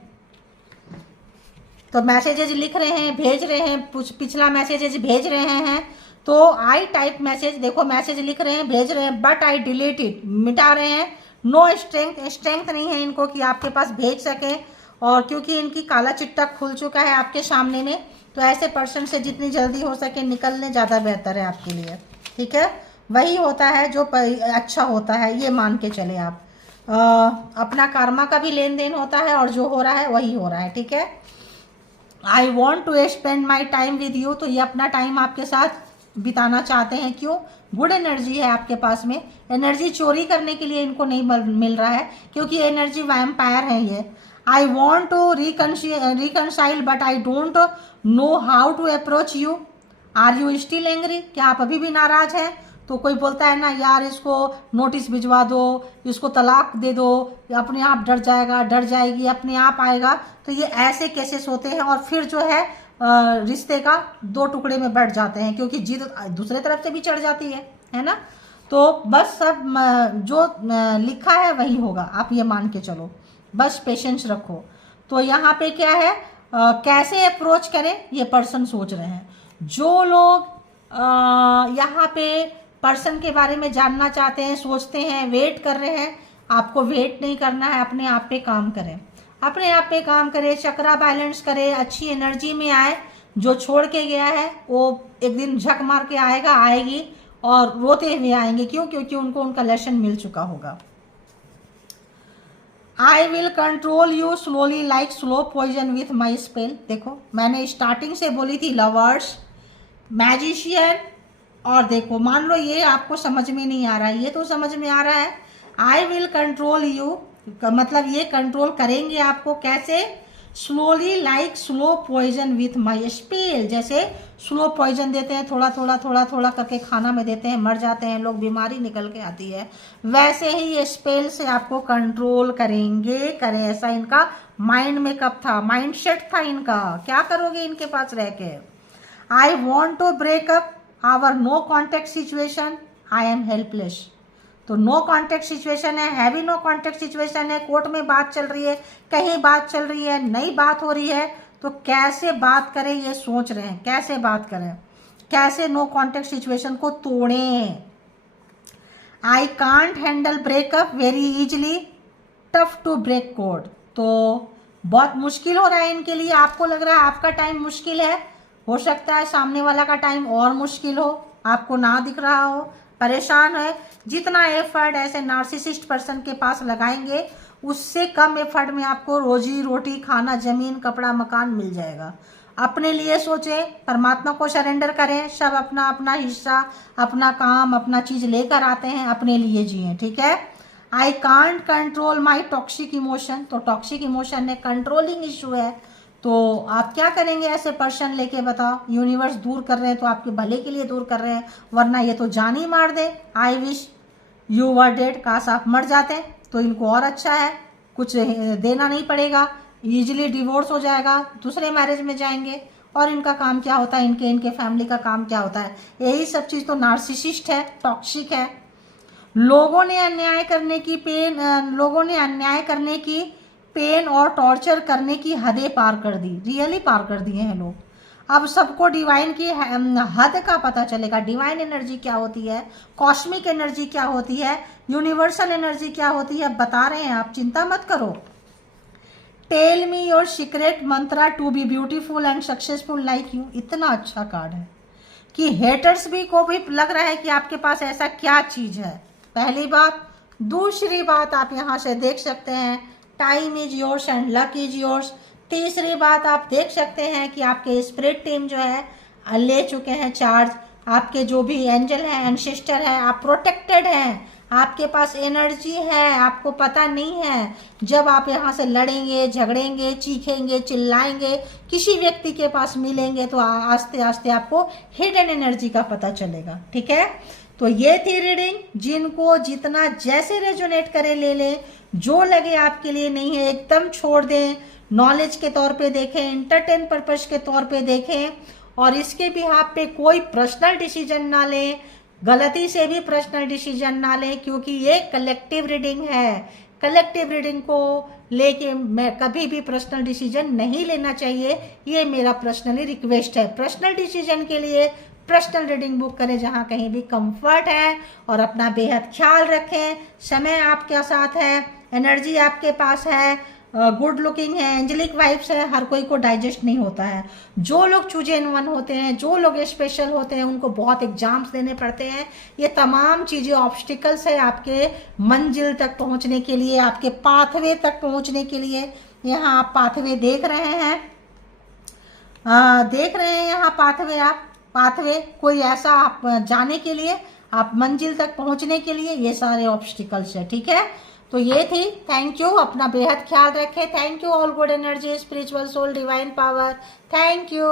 तो मैसेजेज लिख रहे हैं, भेज रहे हैं, पिछला मैसेजेज भेज रहे हैं। तो आई टाइप मैसेज, देखो मैसेज लिख रहे हैं, भेज रहे हैं, बट आई डिलीट इट, मिटा रहे हैं। नो स्ट्रेंथ, स्ट्रेंथ नहीं है इनको कि आपके पास भेज सके। और क्योंकि इनकी काला चिट्टा खुल चुका है आपके सामने में, तो ऐसे पर्सन से जितनी जल्दी हो सके निकलने ज़्यादा बेहतर है आपके लिए, ठीक है। वही होता है जो अच्छा होता है, ये मान के चले आप। अपना कर्मा का भी लेन देन होता है और जो हो रहा है वही हो रहा है, ठीक है। I want to spend my time with you, तो ये अपना टाइम आपके साथ बिताना चाहते हैं। क्यों? गुड एनर्जी है आपके पास में, एनर्जी चोरी करने के लिए इनको नहीं मिल रहा है, क्योंकि एनर्जी वैम्पायर है ये। I want to reconcile but I don't know how to approach you, are you still angry, क्या आप अभी भी नाराज हैं? तो कोई बोलता है ना, यार इसको नोटिस भिजवा दो, इसको तलाक दे दो, अपने आप डर जाएगा, डर जाएगी, अपने आप आएगा। तो ये ऐसे केसेस होते हैं और फिर जो है रिश्ते का दो टुकड़े में बैठ जाते हैं, क्योंकि जिद दूसरे तरफ से भी चढ़ जाती है ना। तो बस सब जो लिखा है वही होगा, आप ये मान के चलो, बस पेशेंस रखो। तो यहाँ पे क्या है, कैसे अप्रोच करें ये पर्सन सोच रहे हैं। जो लोग यहाँ पे पर्सन के बारे में जानना चाहते हैं, सोचते हैं, वेट कर रहे हैं, आपको वेट नहीं करना है, अपने आप पे काम करें, अपने आप पे काम करें, चक्रा बैलेंस करें, अच्छी एनर्जी में आए। जो छोड़ के गया है वो एक दिन झक मार के आएगा, आएगी, और रोते हुए आएंगे। क्यों? क्योंकि उनको उनका लेसन मिल चुका होगा। I will control you slowly like slow poison with my spell. देखो मैंने स्टार्टिंग से बोली थी लवर्स, मैजिशियन, और देखो मान लो ये आपको समझ में नहीं आ रहा है, ये तो समझ में आ रहा है। आई विल कंट्रोल यू का मतलब ये कंट्रोल करेंगे आपको, कैसे? Slowly like slow poison with my spell, जैसे स्लो पॉइजन देते हैं, थोड़ा थोड़ा थोड़ा थोड़ा करके खाना में देते हैं, मर जाते हैं लोग, बीमारी निकल के आती है, वैसे ही ये स्पेल से आपको कंट्रोल करेंगे। करें ऐसा इनका माइंड में कब था, माइंड सेट था इनका, क्या करोगे इनके पास रह के। I want to break up our no contact situation, I am helpless. तो नो कॉन्टेक्ट सिचुएशन है, हैवी नो कॉन्टेक्ट सिचुएशन है, कोर्ट में बात चल रही है, कहीं बात चल रही है, नई बात हो रही है, तो कैसे बात करें ये सोच रहे हैं, कैसे बात करें, कैसे नो कॉन्टेक्ट सिचुएशन को तोड़ें। I can't handle breakup very easily, tough to break code. तो बहुत मुश्किल हो रहा है इनके लिए, आपको लग रहा है आपका टाइम मुश्किल है, हो सकता है सामने वाला का टाइम और मुश्किल हो, आपको ना दिख रहा हो, परेशान है। जितना एफर्ट ऐसे नार्सिसिस्ट पर्सन के पास लगाएंगे, उससे कम एफर्ट में आपको रोजी रोटी, खाना, जमीन, कपड़ा, मकान मिल जाएगा। अपने लिए सोचें, परमात्मा को सरेंडर करें, सब अपना अपना हिस्सा, अपना काम, अपना चीज़ लेकर आते हैं, अपने लिए जिए, ठीक है। I can't control my toxic emotion, तो टॉक्सिक इमोशन है, कंट्रोलिंग इशू है, तो आप क्या करेंगे ऐसे पर्सन लेके, बताओ। यूनिवर्स दूर कर रहे हैं तो आपके भले के लिए दूर कर रहे हैं, वरना ये तो जान ही मार दे। I wish you were dead, काश आप मर जाते तो इनको और अच्छा है, कुछ देना नहीं पड़ेगा, ईजिली डिवोर्स हो जाएगा, दूसरे मैरिज में जाएंगे। और इनका काम क्या होता है, इनके फैमिली का काम क्या होता है, यही सब चीज़ तो नार्सिसिस्ट है, टॉक्सिक है। लोगों ने अन्याय करने की पेन और टॉर्चर करने की हदें पार कर दी, रियली पार कर दिए हैं लोग। अब सबको डिवाइन की हद का पता चलेगा, डिवाइन एनर्जी क्या होती है, कॉस्मिक एनर्जी क्या होती है, यूनिवर्सल एनर्जी क्या होती है, बता रहे हैं आप, चिंता मत करो। Tell me your secret mantra to be beautiful and successful like you. इतना अच्छा कार्ड है कि हेटर्स भी को भी लग रहा है कि आपके पास ऐसा क्या चीज़ है, पहली बात। दूसरी बात आप यहाँ से देख सकते हैं, time is yours and luck is yours. तीसरी बात आप देख सकते हैं कि आपके स्पिरिट टीम जो है ले चुके हैं चार्ज, आपके जो भी एंजल हैं, एंसेस्टर है, आप प्रोटेक्टेड हैं, आपके पास एनर्जी है, आपको पता नहीं है। जब आप यहाँ से लड़ेंगे, झगड़ेंगे, चीखेंगे, चिल्लाएंगे, किसी व्यक्ति के पास मिलेंगे, तो आस्ते आस्ते आपको हिडन एनर्जी का पता चलेगा, ठीक है। तो ये थी रीडिंग, जिनको जितना जैसे रेजोनेट करे ले लें, जो लगे आपके लिए नहीं है एकदम छोड़ दें, नॉलेज के तौर पे देखें, एंटरटेन पर्पस के तौर पे देखें, और इसके बिहाफ पे कोई पर्सनल डिसीजन ना लें, गलती से भी पर्सनल डिसीजन ना लें, क्योंकि ये कलेक्टिव रीडिंग है। कलेक्टिव रीडिंग को लेके मैं कभी भी पर्सनल डिसीजन नहीं लेना चाहिए, ये मेरा पर्सनली रिक्वेस्ट है। पर्सनल डिसीजन के लिए पर्सनल रीडिंग बुक करें जहाँ कहीं भी कंफर्ट है, और अपना बेहद ख्याल रखें। समय आपके साथ है, एनर्जी आपके पास है, गुड लुकिंग है, एंजेलिक वाइब्स है, हर कोई को डाइजेस्ट नहीं होता है। जो लोग चूजन वन होते हैं, जो लोग स्पेशल होते हैं, उनको बहुत एग्जाम्स देने पड़ते हैं। ये तमाम चीज़ें ऑब्स्टिकल्स है आपके मंजिल तक पहुंचने के लिए, आपके पाथवे तक पहुंचने के लिए। यहाँ आप पाथवे देख रहे हैं, यहाँ पाथवे, आप पाथवे कोई ऐसा आप जाने के लिए, आप मंजिल तक पहुंचने के लिए, ये सारे ऑब्स्टिकल्स है। ठीक है, तो ये थी। थैंक यू, अपना बेहद ख्याल रखें। Thank you all good energy, spiritual soul, divine power. Thank you.